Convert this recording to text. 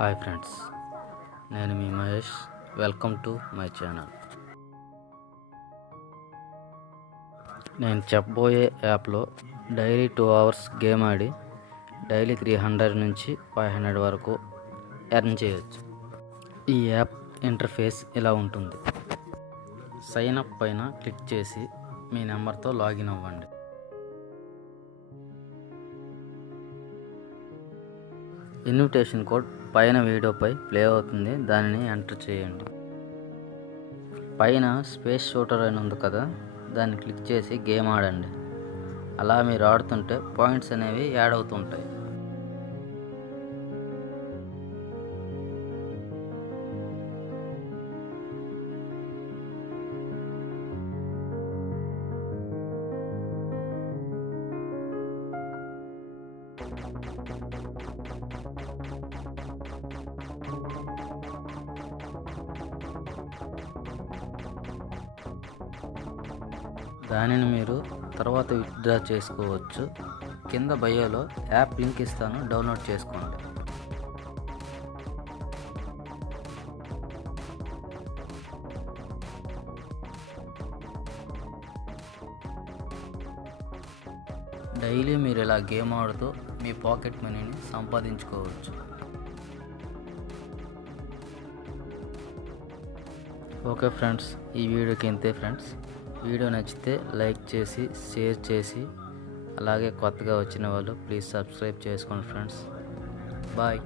Hi friends, నేను మీ Mahesh. Welcome to my channel. నేను చెప్పబోయే యాప్లో డైలీ 2 hours గేమ్ ఆడి డైలీ 300 నుంచి 500 వరకు ఎర్న్ చేయొచ్చు. ఈ యాప్ ఇంటర్ఫేస్ ఇలా ఉంటుంది. సైన్ అప్ పైన క్లిక్ చేసి మీ నెంబర్తో లాగిన్ అవ్వండి. ఇన్విటేషన్ కోడ్ పైన వీడియోపై ప్లే అవుతుంది, దానిని ఎంటర్ చేయండి. పైన స్పేస్ షూటర్ అని ఉంది కదా, దాన్ని క్లిక్ చేసి గేమ్ ఆడండి. అలా మీరు ఆడుతుంటే పాయింట్స్ అనేవి యాడ్ అవుతుంటాయి. దానిని మీరు తర్వాత విత్డ్రా చేసుకోవచ్చు. కింద బయోలో యాప్ లింక్ ఇస్తాను, డౌన్లోడ్ చేసుకోండి. డైలీ మీరు ఇలా గేమ్ ఆడుతూ మీ పాకెట్ మనీని సంపాదించుకోవచ్చు. ఓకే ఫ్రెండ్స్, ఈ వీడియోకి ఇంతే ఫ్రెండ్స్. వీడియో నచ్చితే లైక్ చేసి షేర్ చేసి, అలాగే కొత్తగా వచ్చిన వాళ్ళు ప్లీజ్ సబ్స్క్రైబ్ చేసుకోండి ఫ్రెండ్స్. బాయ్.